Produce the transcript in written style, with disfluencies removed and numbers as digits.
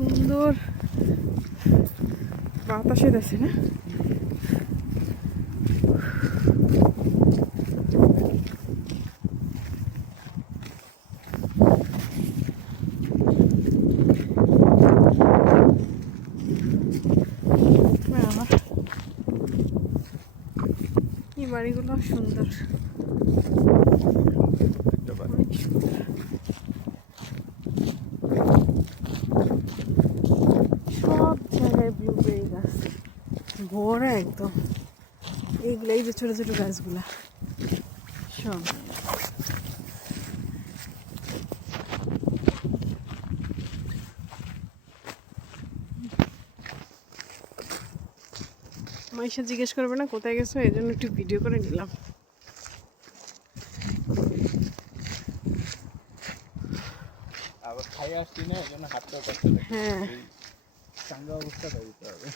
সুন্দর বাতাসে দেশে না। এই বাড়িগুলো সুন্দর, অনেক সুন্দর। সব জায়গায় ব্লুবেরি গাছ ভরা একদম। এইগুলো এই যে ছোট ছোট গাছগুলা সব। মাইশা জিজ্ঞেস করবে না কোথায় গেছো, এই জন্য একটু ভিডিও করে নিলাম। আবার খাই আসছি না, এই জন্য হাতটাও করতে হবে। হ্যাঁ, চাঙ্গা অবস্থা দিতে হবে।